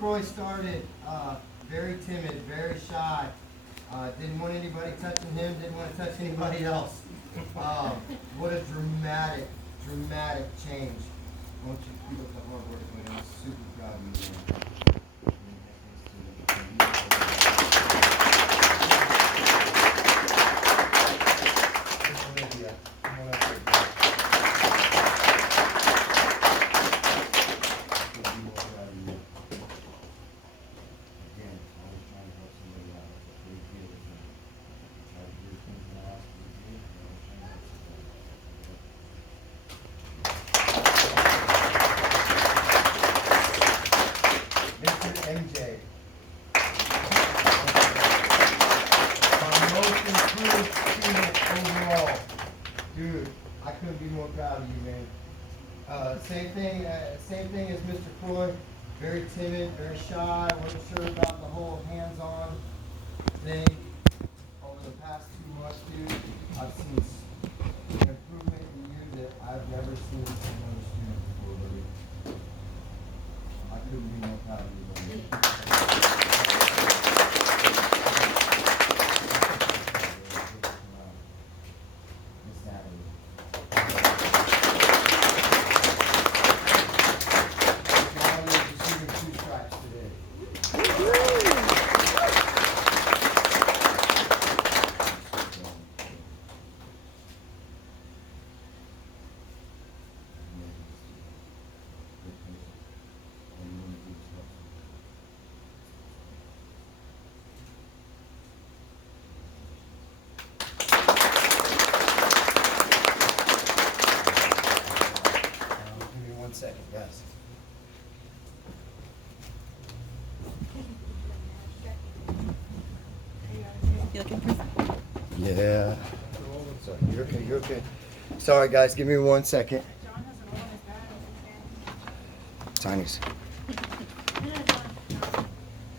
Croy started very timid, very shy. Didn't want anybody touching him, didn't want to touch anybody else. What a dramatic change. I want you to keep up the hard work, man. I'm super proud of you, man. MJ. Our most improved student overall. Dude, I couldn't be more proud of you, man. Same thing as Mr. Croy. Very timid, very shy, wasn't sure about the whole hands-on thing. Over the past 2 months, dude, I've seen an improvement in you that I've never seen in another student before, buddy. I couldn't be more proud of you, buddy. Second, guys. You looking for? Yeah. Sorry, you're okay, you're okay. Sorry, guys, give me 1 second. Tiny's.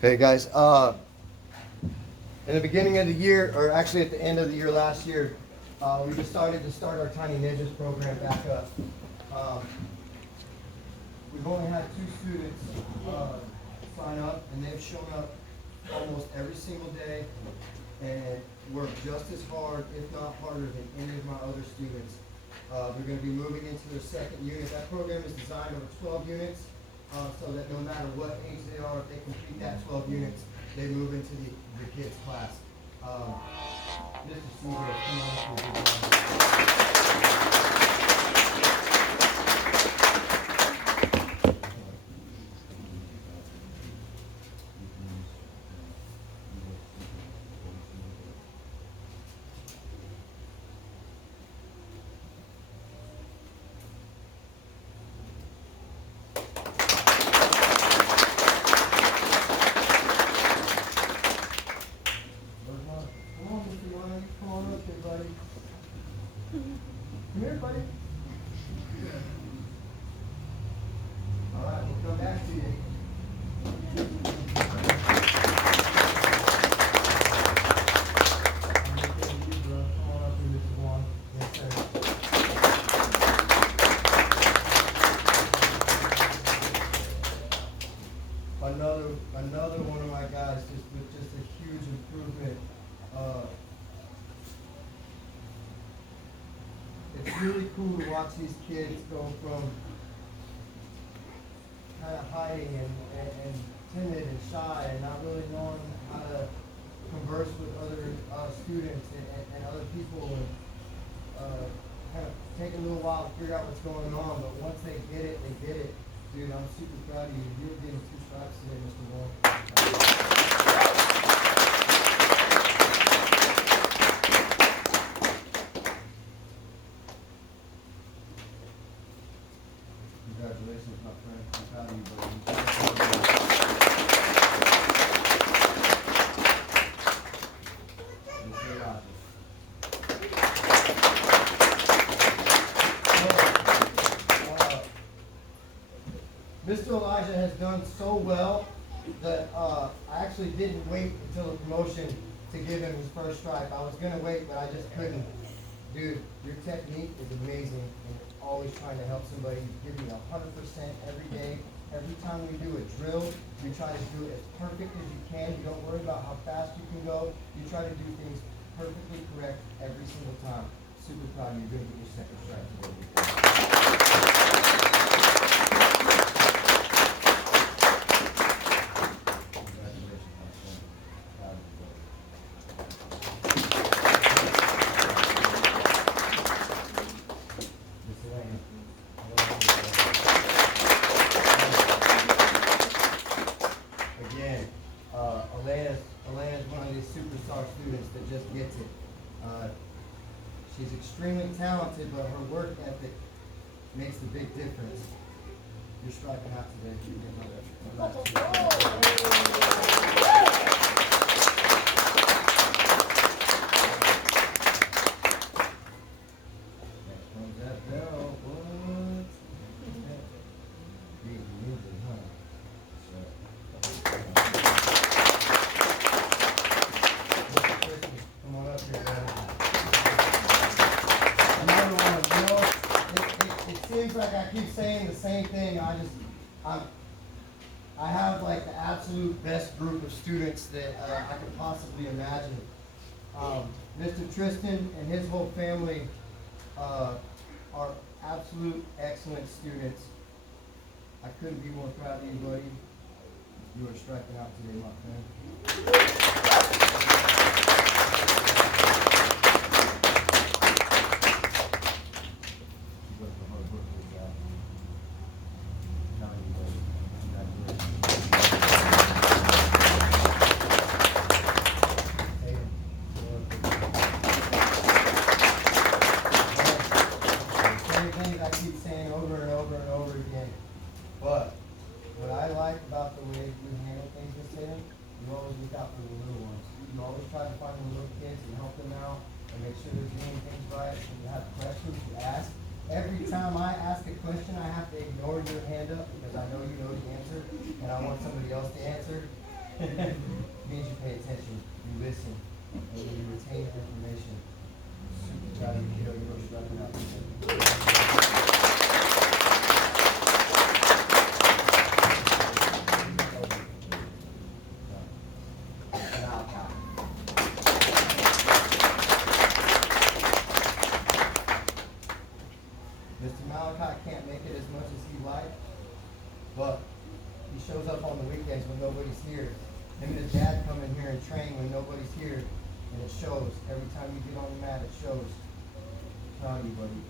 Hey, guys. In the beginning of the year, or actually at the end of the year last year, we decided to start our Tiny Ninjas program back up. We've only had 2 students sign up, and they've shown up almost every single day and worked just as hard, if not harder, than any of my other students. They're going to be moving into their 2nd unit. That program is designed over 12 units, so that no matter what age they are, if they complete that 12 units, they move into the kids' class. Mr. Seaver, come on up here. Come here, buddy. All right, we'll come back to you. Another one of my guys with just a huge improvement. It's really cool to watch these kids go from kind of hiding and timid and shy and not really knowing how to converse with other students and other people, and kind of take a little while to figure out what's going on, but once they get it, they get it. Dude, I'm super proud of you. You're getting 2 stripes today, Mr. Moore. Congratulations, my friend. I'm proud of you, buddy. Mr. Elijah has done so well that I actually didn't wait until the promotion to give him his first stripe. I was going to wait, but I just couldn't. Dude, your technique is amazing, and always trying to help somebody. You give me 100% every day. Every time we do a drill, we try to do it as perfect as you can. You don't worry about how fast you can go. You try to do things perfectly correct every single time. Super proud of you. You're going to get your second strike today. Elena's one of these superstar students that just gets it. She's extremely talented, but her work ethic makes the big difference. You're striking out today. Next comes that bell. What? Being music, huh? Come on up here, man. Another one, you know, it seems like I keep saying the same thing. I have like the absolute best group of students that I could possibly imagine. Mr. Tristan and his whole family are absolute excellent students. I couldn't be more proud of you, buddy. You are striking out today, my friend. I keep saying over and over and over again. But what I like about the way you handle things, Miss Tatum, you always look out for the little ones. You always try to find the little kids and help them out and make sure they're doing things right. When you have questions, you ask. Every time I ask a question, I have to ignore your hand up because I know you know the answer and I want somebody else to answer. It means you pay attention, you listen, and you retain information. Super proud of you, kiddo. You're really struggling out today. Mr. Malachi can't make it as much as he'd like, but he shows up on the weekends when nobody's here. Him and his dad come in here and train when nobody's here, and it shows. Every time you get on the mat, it shows. Proud of you, buddy.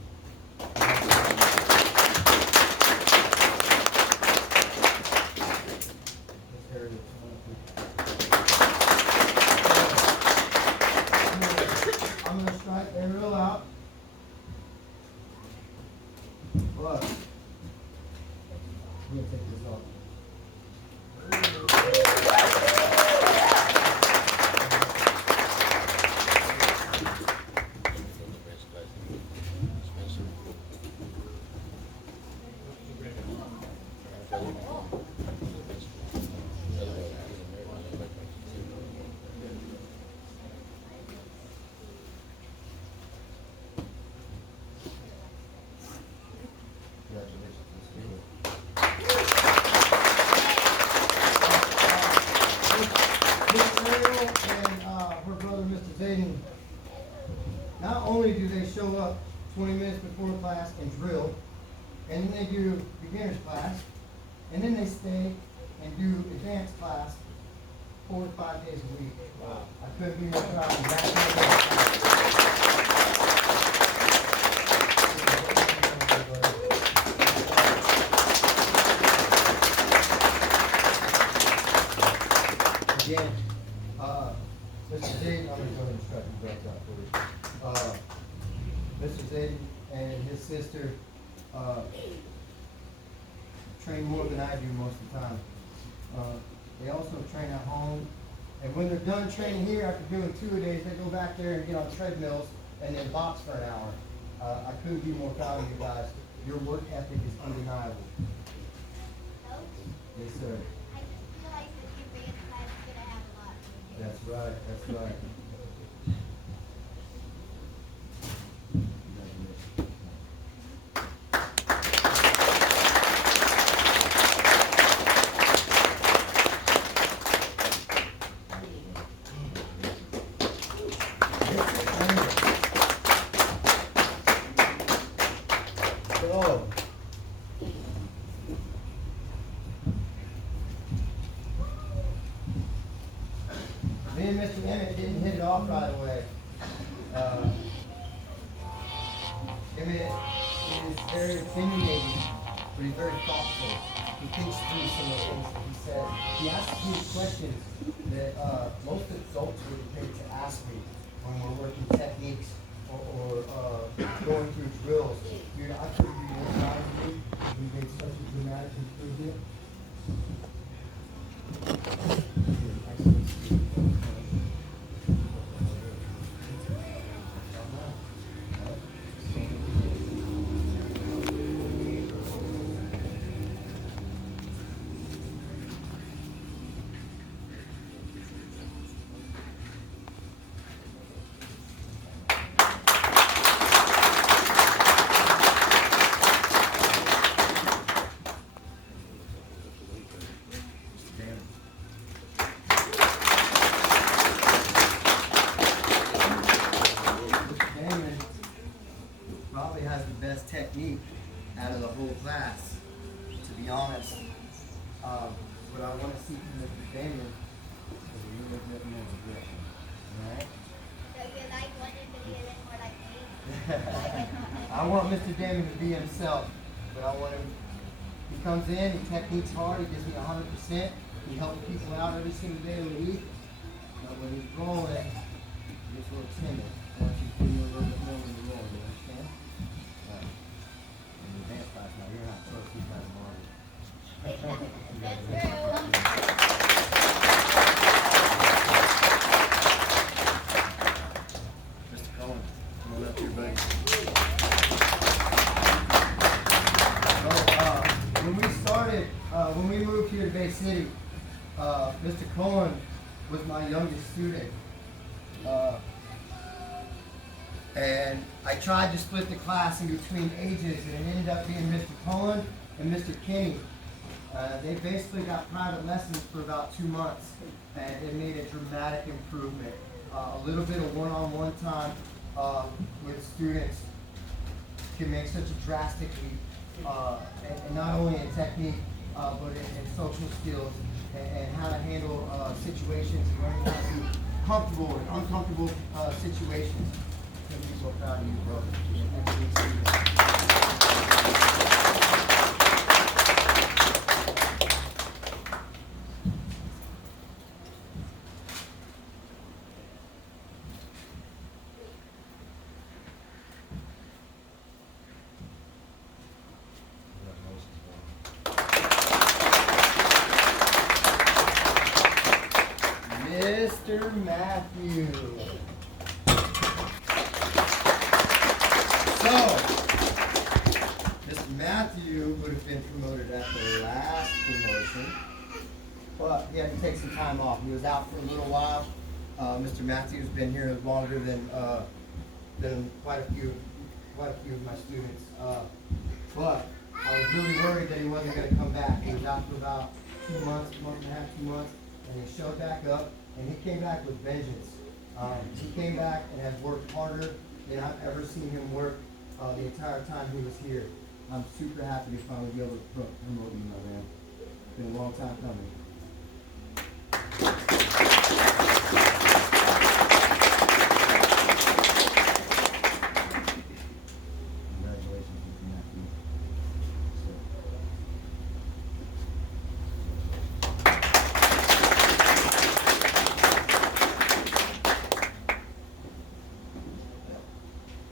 I'm going to strike Ariel out. But we're going to take this off. Not only do they show up 20 minutes before class and drill, and then they do beginner's class, and then they stay and do advanced class 4 to 5 days a week. Wow. I couldn't be more proud of that. Again, Mr. Zayden, I'm going to go ahead and strap your belt out for you. Mr. Zayden and his sister train more than I do most of the time. They also train at home. And when they're done training here, after doing 2 a days, they go back there and get on treadmills and then box for an hour. I couldn't be more proud of you guys. Your work ethic is undeniable. Yes, sir. I just feel like the advanced class is going to have a lot. That's right, that's right. and Mr. Emmett didn't hit it off right away. Emmett is very opinionated, but he's very thoughtful. He thinks through some of the things that he says. He asks me questions that most adults would think to ask me when we're working techniques or going through drills. Dude, I couldn't be more proud of you. You made such a dramatic improvement. Probably has the best technique out of the whole class, to be honest. What I want to see from Mr. Damon is a little bit more aggression. Alright? So you like wanted to be a little more like me? I want Mr. Damon to be himself, but I want him, he comes in, he techniques hard, he gives me 100%, he helps people out every single day of the week, but when he's rolling, he gets a little timid. I want you to give me a little bit more when you roll, you understand? In the dance class now, you're not supposed to keep that in mind. That's true. Mr. Cohen, come on up here, buddy. When we moved here to Bay City, Mr. Cohen was my youngest student. And I tried to split the class in between ages, and it ended up being Mr. Cohen and Mr. Kinney. They basically got private lessons for about 2 months, and it made a dramatic improvement. A little bit of one-on-one time with students can make such a drastic leap, and not only in technique, but in social skills and how to handle situations and learning how to be comfortable in uncomfortable situations. I'm so proud of you, bro. Mr. Matthew. So, Mr. Matthew would have been promoted at the last promotion, but he had to take some time off. He was out for a little while. Mr. Matthew's been here longer than quite a few of my students. But I was really worried that he wasn't going to come back. He was out for about 2 months, month and a half, 2 months, and he showed back up, and he came back with vengeance. He came back and has worked harder than I've ever seen him work the entire time he was here. I'm super happy to finally be able to promote you, my man. It's been a long time coming. Congratulations, Mr. Matthew.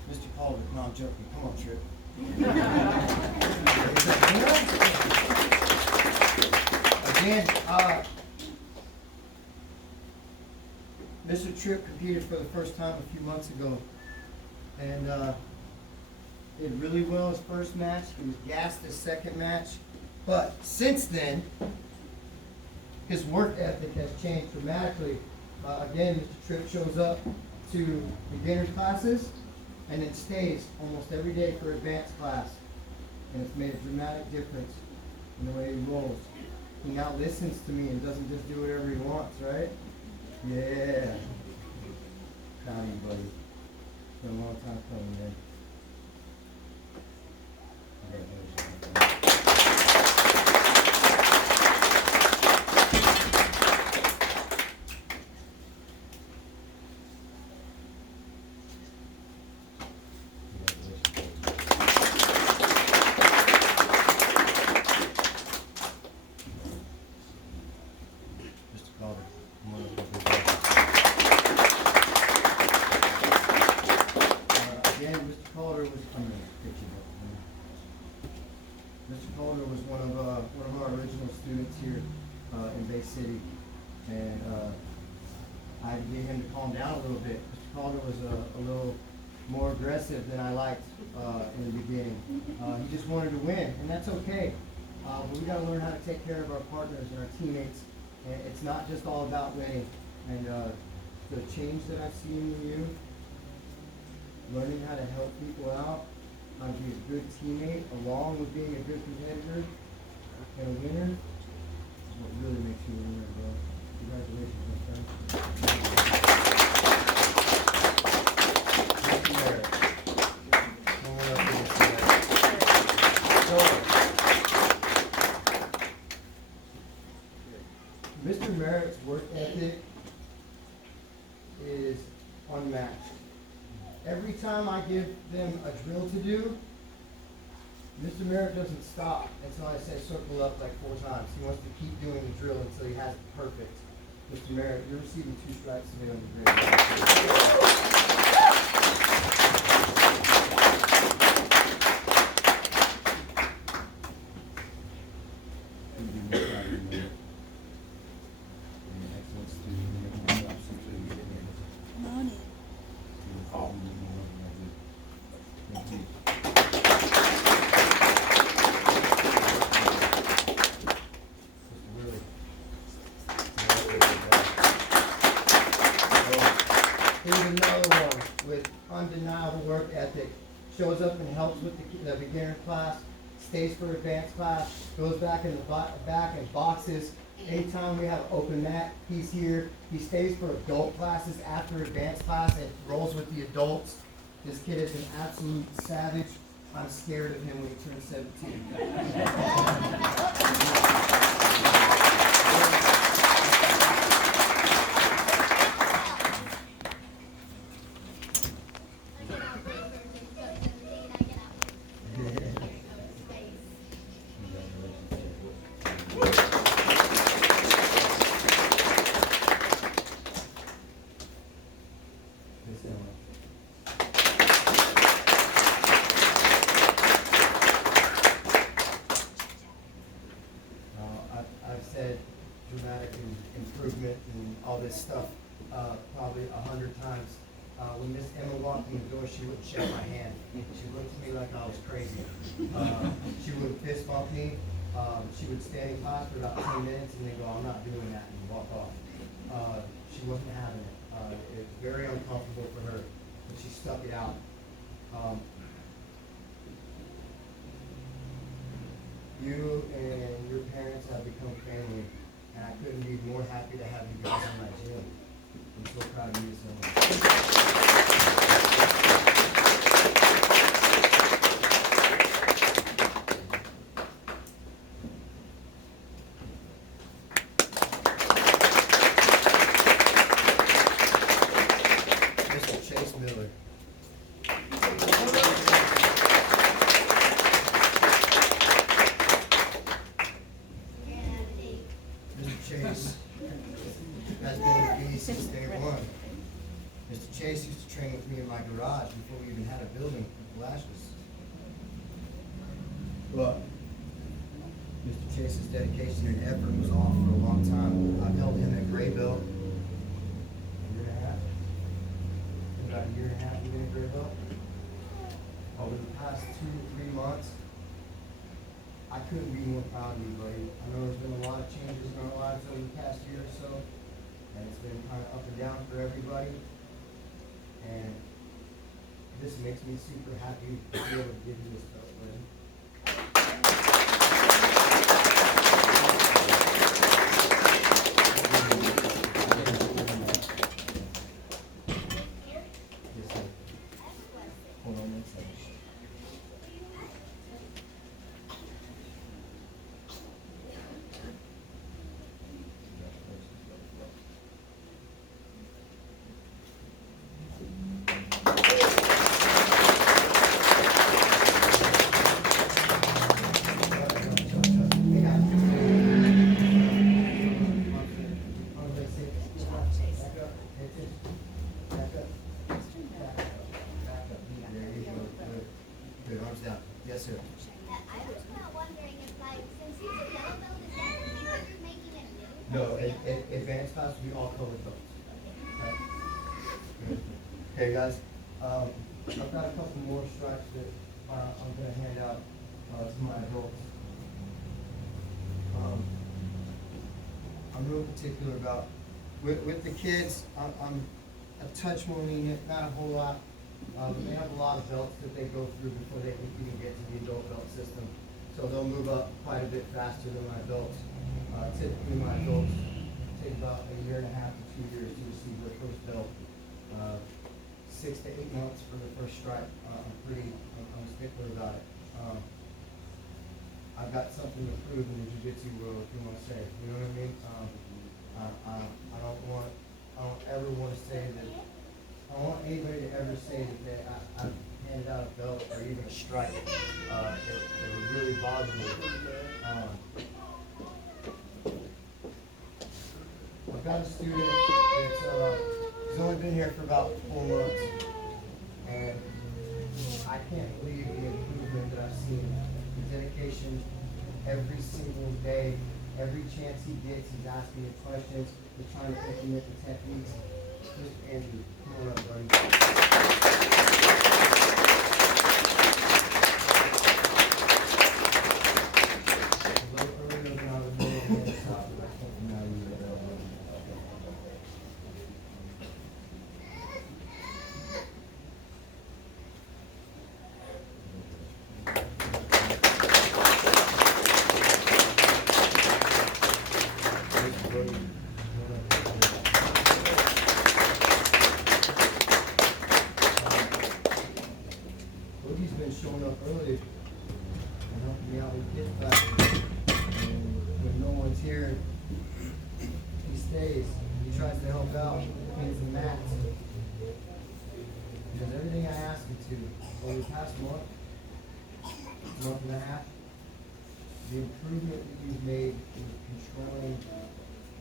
Mr. Calder, no, I'm joking. Come on, Trip. Again, Mr. Tripp competed for the first time a few months ago, and did really well his first match. He was gassed his second match, but since then, his work ethic has changed dramatically. Again, Mr. Tripp shows up to beginners classes and then stays almost every day for advanced class, and it's made a dramatic difference in the way he rolls. He now listens to me and doesn't just do whatever he wants, right? Yeah. Proud of you, buddy. It's been a long time coming, man. one of our original students here in Bay City, and I had to get him to calm down a little bit. Mr. Calder was a little more aggressive than I liked in the beginning. He just wanted to win, and that's okay. But we got to learn how to take care of our partners and our teammates. And it's not just all about winning. And the change that I've seen in you, learning how to help people out, how to be a good teammate, along with being a good competitor and a winner, is what really makes you a winner, bro. Congratulations, my friend. Mr. Merritt. Come on up here, sir. Mr. Merritt's work ethic is unmatched. Every time I give them a drill to do, Mr. Merritt doesn't stop until I say circle up like 4 times. He wants to keep doing the drill until he has it perfect. Mr. Merritt, you're receiving 2 strikes today on the grade. Here's another one with undeniable work ethic. Shows up and helps with the beginner class, stays for advanced class, goes back in the back and boxes. Anytime we have open mat, he's here. He stays for adult classes after advanced class and rolls with the adults. This kid is an absolute savage. I'm scared of him when he turns 17. I've said dramatic improvement and all this stuff probably 100 times. When Miss Emma walked in the door, she wouldn't shake my hand. She looked at me like I was crazy. She would fist bump me. She would stand in class for about 10 minutes and then go, I'm not doing that, and walk off. She wasn't having it. It was very uncomfortable for her, but she stuck it out. You and your parents have become family, and I couldn't be more happy to have you guys in my gym. I'm so proud of you, so. Mr. Chase Miller. Chase has been with me since day one. Mr. Chase used to train with me in my garage before we even had a building with flashes. But Mr. Chase's dedication and effort was off for a long time. I've held him at gray belt about a year and a half we've been at gray belt. Over the past 2 to 3 months, I couldn't be more proud of you, buddy. I know there's been a lot of changes in our lives over the past year or so, and it's been kind of up and down for everybody. And this makes me super happy to be able to give you this belt, buddy. Yes, sir. Hold on one second. No, advanced class will be all colored belts. Okay. Good. Okay, guys, I've got a couple more stripes that I'm gonna hand out to my adults. I'm real particular about, with the kids, I'm a touch more lenient, not a whole lot. They have a lot of belts that they go through before they can even get to the adult belt system. So they'll move up quite a bit faster than my adults. Typically my adults take about a year and a half to 2 years to receive their first belt. 6 to 8 months for the first stripe. I'm stickler about it. I've got something to prove in the jiu-jitsu world, if you want to say it. You know what I mean? I don't ever want to say that. I don't want anybody to ever say that I've handed out a belt or even a stripe. It would really bother me. I've got a student that's he's only been here for about 4 months, and I can't believe the improvement that I've seen. The dedication every single day, every chance he gets, he's asking me questions, he's trying to implement the techniques. Mr. Andrew, come on up, buddy. A little earlier than I was going to hand this out, but I can't deny you that. Boogie's been showing up early and helping me out with kids classes. And when no one's here, he stays. He tries to help out, cleans the mats. He does everything I ask him to. Over the past month and a half, the improvement that you've made in controlling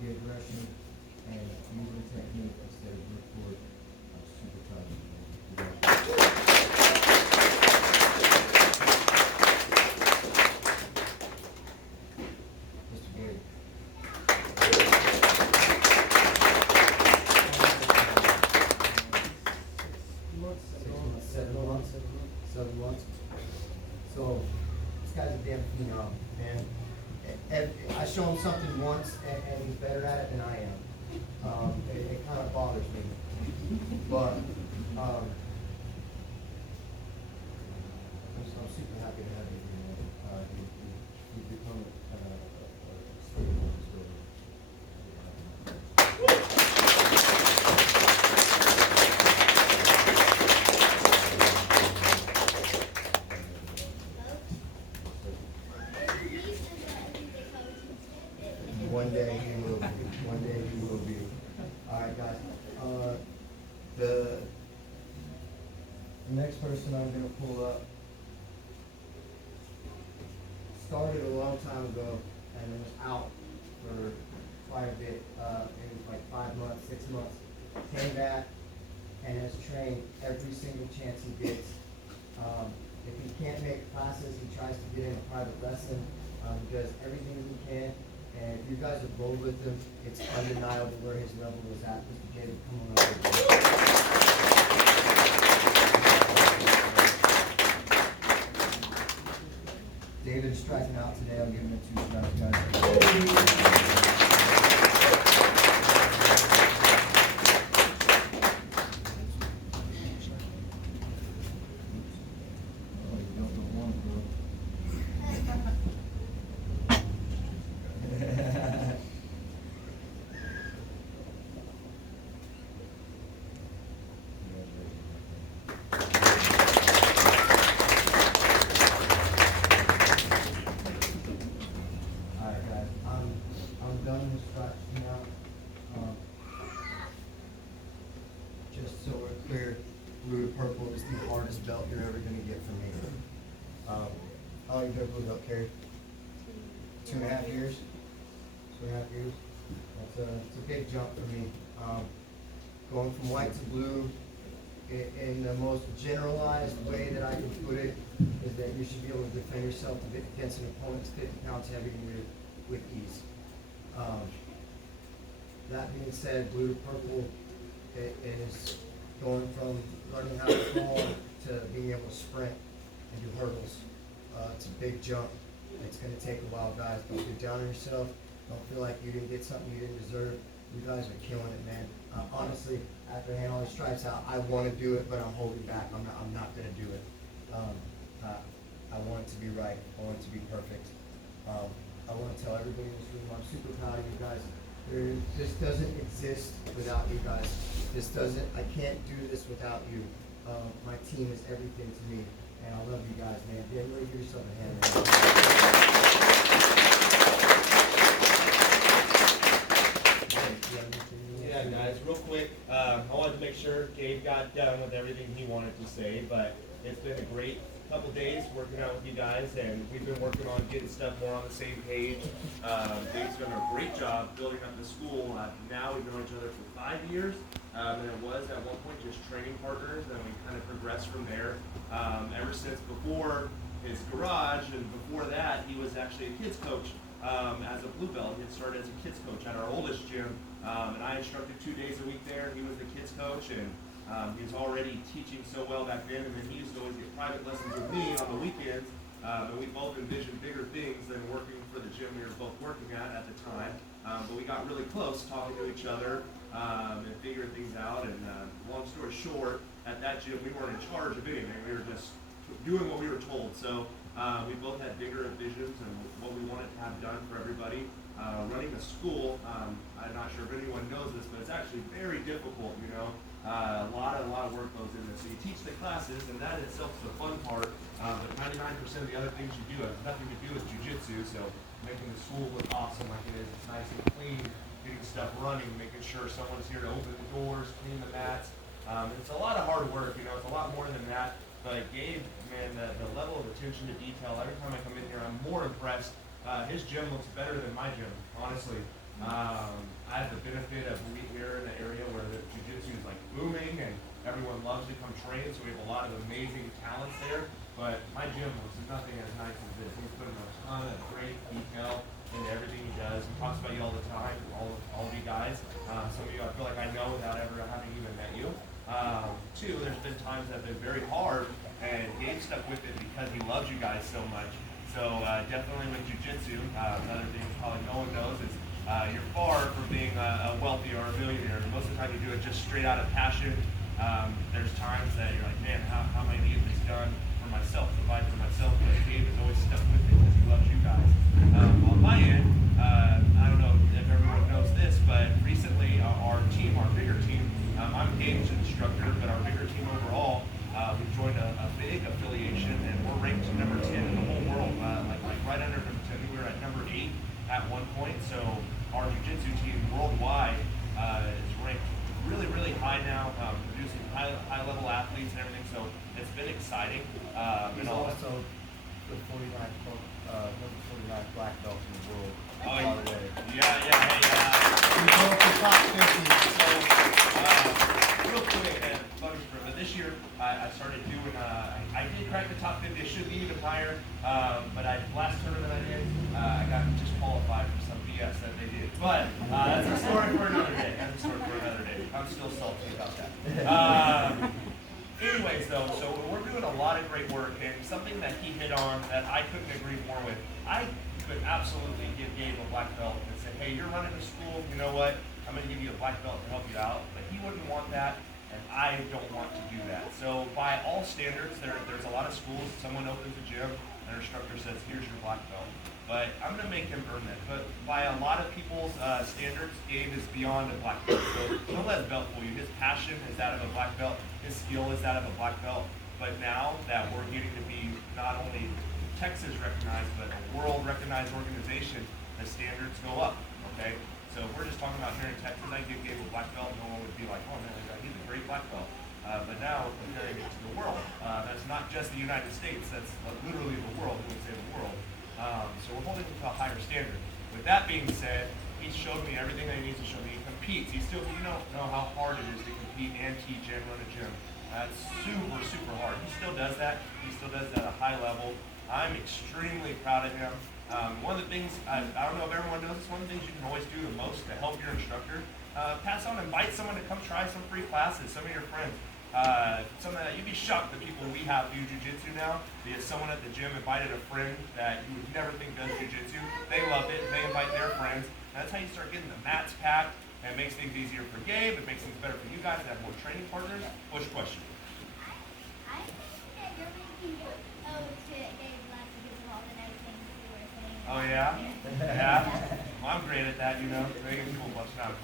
the aggression and using technique instead of brute force, I'm super proud of you. Mr. Gary. 7 months. So this guy's a damn phenom, man. And I show him something once, and he's better at it than I am. It kind of bothers me, but I'm super happy to have you here. You've become a staple in this building. One day he will be. One day he will be. All right, guys. The next person I'm going to pull up started a long time ago and was out for quite a bit. It was like 5 months, 6 months. Came back and has trained every single chance he gets. If he can't make classes, he tries to get in a private lesson. He does everything he can. And if you guys have rolled with him, it's undeniable where his level is at. Mr. David, come on over. David's striking out today. I'll give him a 2 strikes, guys. Just so we're clear, blue to purple is the hardest belt you're ever going to get from me. How long have you been a blue belt, Carrie? 2.5 years? 2.5 years? It's a big jump for me. Going from white to blue, in the most generalized way that I can put it, is that you should be able to defend yourself against an opponent 50 pounds heavier than you with ease. That being said, blue to purple is going from learning how to crawl to being able to sprint and do hurdles. It's a big jump. It's going to take a while, guys. Don't get down on yourself. Don't feel like you didn't get something you didn't deserve. You guys are killing it, man. Honestly, after handing all these stripes out, I want to do it, but I'm holding back. I'm not going to do it. I want it to be right. I want it to be perfect. I want to tell everybody in this room, I'm super proud of you guys. This doesn't exist without you guys. I can't do this without you. My team is everything to me, and I love you guys, man. Really give yourself a hand, man. Yeah, guys, real quick, I wanted to make sure Gabe got done with everything he wanted to say, but it's been a great couple days working out with you guys, and we've been working on getting stuff more on the same page. Dave's done a great job building up the school. Now we've known each other for 5 years, and it was at one point just training partners, and we kind of progressed from there. Ever since before his garage, and before that, he was actually a kids coach as a blue belt. He had started as a kids coach at our oldest gym, and I instructed 2 days a week there. He was the kids coach, and he was already teaching so well back then, and then he used to always get private lessons with me on the weekends, and we both envisioned bigger things than working for the gym we were both working at the time. But we got really close talking to each other and figuring things out, and long story short, at that gym we weren't in charge of anything. We were just doing what we were told. So we both had bigger visions and what we wanted to have done for everybody. Running a school, I'm not sure if anyone knows this, but it's actually very difficult, you know. A lot of work goes in this. So you teach the classes, and that in itself is the fun part, but 99% of the other things you do have nothing to do with jiu-jitsu, so making the school look awesome like it is, it's nice and clean, getting stuff running, making sure someone's here to open the doors, clean the mats. It's a lot of hard work, you know, it's a lot more than that, but Gabe, man, the level of attention to detail, every time I come in here, I'm more impressed. His gym looks better than my gym, honestly. I have the benefit of being here in an area where the jiu-jitsu is like booming and everyone loves to come train, so we have a lot of amazing talents there. But my gym looks nothing as nice as this. He's putting a ton of great detail into everything he does. He talks about you all the time, all of you guys. Some of you I feel like I know without ever having even met you. Two, there's been times that have been very hard, and Gabe stuck with it because he loves you guys so much. So definitely with jiu-jitsu, another thing probably no one knows is you're far from being a wealthy or a millionaire. Most of the time you do it just straight out of passion. There's times that you're like, man, how am I going to get this done for myself, provide for myself? But Dave has always stuck with it because he loves you guys. On my end, I don't know if everyone knows this, but recently our team, our bigger team, I'm Gabe's instructor, but our bigger team overall, we joined a big affiliation, and we're ranked number 10 in the whole world, like right under number 10. We were at number 8 at one point, so our jiu-jitsu team worldwide is ranked really high now, producing high-level athletes and everything, so it's been exciting. He's also the 49th, number 49 black belt in the world. Yeah. He broke the top 50. So, real quick, and funny story, but this year I started doing, I did crack the top 50, I should be even higher, but last tournament I did, I got disqualified for some BS that they did. But that's a story for another day. I'm still salty about that. Anyways, though, so we're doing a lot of great work, and something that he hit on that I couldn't agree more with. I could absolutely give Gabe a black belt and say, hey, you're running a school, you know what? I'm going to give you a black belt to help you out. But he wouldn't want that, and I don't want to do that. So by all standards, there's a lot of schools, someone opens a gym, and their instructor says, here's your black belt. But I'm going to make him earn that. But by a lot of people's standards, Gabe is beyond a black belt. So don't let his belt fool you. His passion is that of a black belt. His skill is that of a black belt. But now that we're getting to be not only Texas recognized, but a world recognized organization, the standards go up. Okay? So if we're just talking about here in Texas, I give Gabe a black belt, no one would be like, oh man, he's a great black belt. But now we're comparing it to the world. That's not just the United States, that's literally the world, we would say the world. So we're holding it to a higher standard. With that being said, he showed me everything that he needs to show me. He competes. You don't know how hard it is to compete and teach and run a gym. That's super hard. He still does that. He still does that at a high level. I'm extremely proud of him. One of the things, I don't know if everyone knows this, one of the things you can always do the most to help your instructor, pass on, invite someone to come try some free classes, some of your friends. Something that you'd be shocked the people we have do jujitsu now, because someone at the gym invited a friend that you would never think does jujitsu. They love it, they invite their friends. And that's how you start getting the mats packed, and it makes things easier for Gabe, it makes things better for you guys to have more training partners. What's your question? I think that you're making Gabe laugh because of all the nice things you were saying. Oh yeah? Yeah? Well, I'm great at that, you know, making people blush out.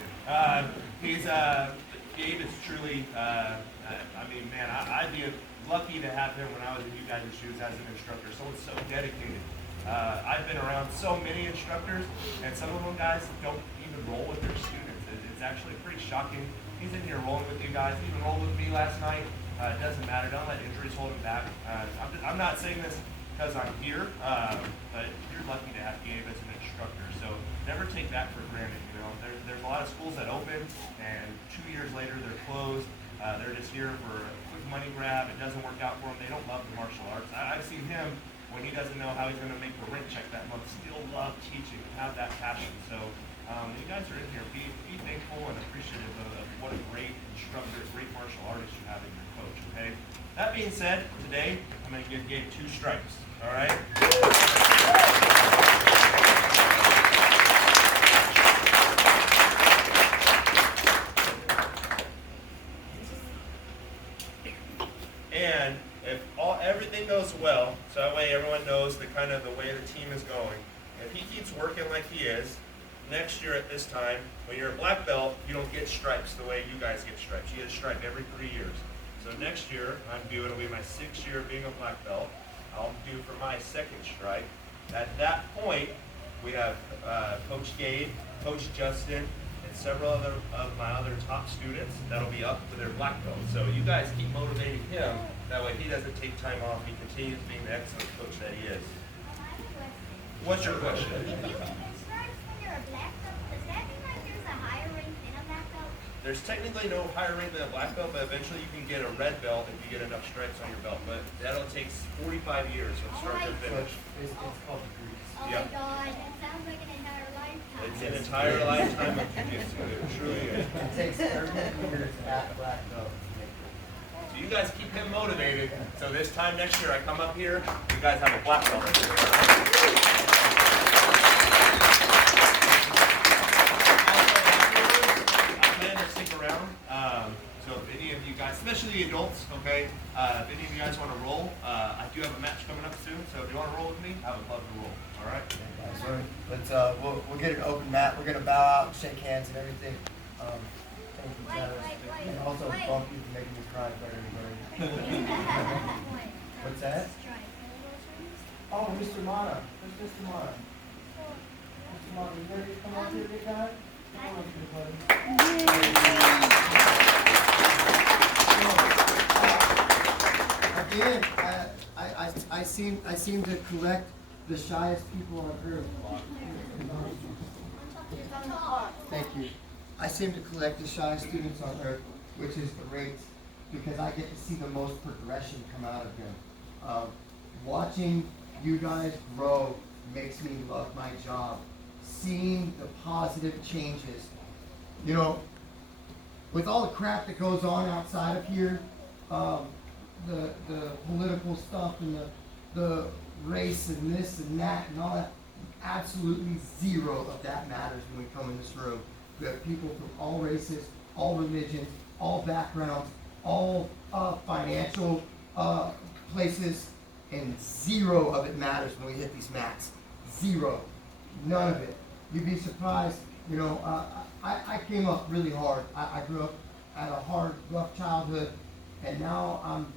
Gabe is truly, I mean, man, I'd be lucky to have him when I was in you guys' shoes as an instructor. Someone so dedicated. I've been around so many instructors, and some of them guys don't even roll with their students. It's actually pretty shocking. He's in here rolling with you guys. He even rolled with me last night. It doesn't matter. Don't let injuries hold him back. I'm not saying this because I'm here, but you're lucky to have Gabe as an instructor. So never take that for granted. You know, there's a lot of schools that open, and 2 years later they're closed. They're just here for a quick money grab. It doesn't work out for them. They don't love the martial arts. I've seen him when he doesn't know how he's going to make the rent check that month, still love teaching, have that passion. So when you guys are in here, be thankful and appreciative of what a great instructor, a great martial artist you have in your coach. Okay. That being said, today I'm going to give Gabe 2 stripes. All right. And if everything goes well, so that way everyone knows the way the team is going. If he keeps working like he is, next year at this time, when you're a black belt, you don't get stripes the way you guys get stripes. You get a stripe every 3 years. So next year, it'll be my 6th year being a black belt. I'll do for my 2nd stripe. At that point, we have Coach Gabe, Coach Justin, and several of my other top students that'll be up to their black belt. So you guys keep motivating him. That way he doesn't take time off. He continues being the excellent coach that he is. I have a question. What's your question? If you get stripes when you're a black belt, does that mean like there's a higher rank than a black belt? There's technically no higher rank than a black belt, but eventually you can get a red belt if you get enough stripes on your belt. But that'll take 45 years from start to finish. It's called degrees. Oh Yep. my god, that sounds like an entire lifetime. It's an entire lifetime of jiu-jitsu. It truly is. It takes 30 years at black belt to make it. So you guys keep him motivated. So this time next year I come up here, you guys have a black belt. So if any of you guys, especially the adults, okay, if any of you guys want to roll, I do have a match coming up soon, so if you want to roll with me, I would love to roll, all right? So we'll get an open mat. We're gonna bow out, shake hands, and everything. Thank you, Travis. And also, wait. thank you for making me cry in front of everybody. What's that? Oh, Mr. Mana. Where's Mr. Mana? Mr. Mana, you ready to come up here, big guy? Come on up here, buddy. Again, I seem to collect the shyest people on earth. Thank you. I seem to collect the shyest students on earth, which is great because I get to see the most progression come out of them. Watching you guys grow makes me love my job. Seeing the positive changes. You know, with all the crap that goes on outside of here, the political stuff and the race and this and that and all that, absolutely zero of that matters when we come in this room. We have people from all races, all religions, all backgrounds, all financial places, and zero of it matters when we hit these mats. Zero. None of it. You'd be surprised, you know, I came up really hard. I grew up at a hard, rough childhood, and now I'm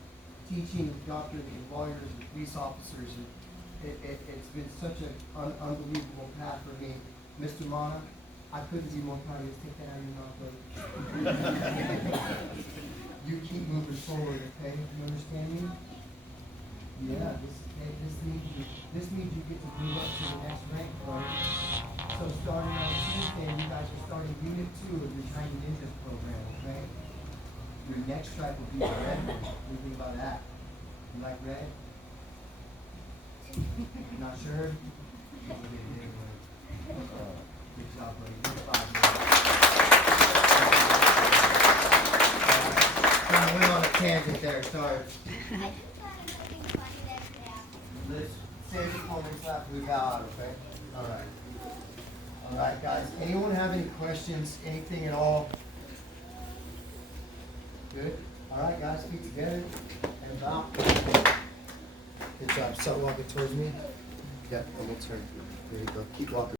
teaching doctors and lawyers and police officers, and it's been such an unbelievable path for me. Mr. Mana, I couldn't be more proud of you. Take that out of your mouth, buddy. You keep moving forward, okay? You understand me? Yeah, this means you get to move up to the next rank, buddy. So starting on Tuesday, you guys are starting Unit 2 of your Chinese Ninjas program, okay? Your next stripe will be red. What do you think about that? You like red? Not sure? Good job, buddy. You're 5 minutes. Kinda went on a tangent there, sorry. I just thought of something funny that could happen. Let's save the comments after we bow out, okay? Alright. Alright, guys, anyone have any questions, anything at all? Good? Alright, guys, feet together and bow. Good job. Start walking towards me. Yeah, and we'll turn. There you go. Keep walking.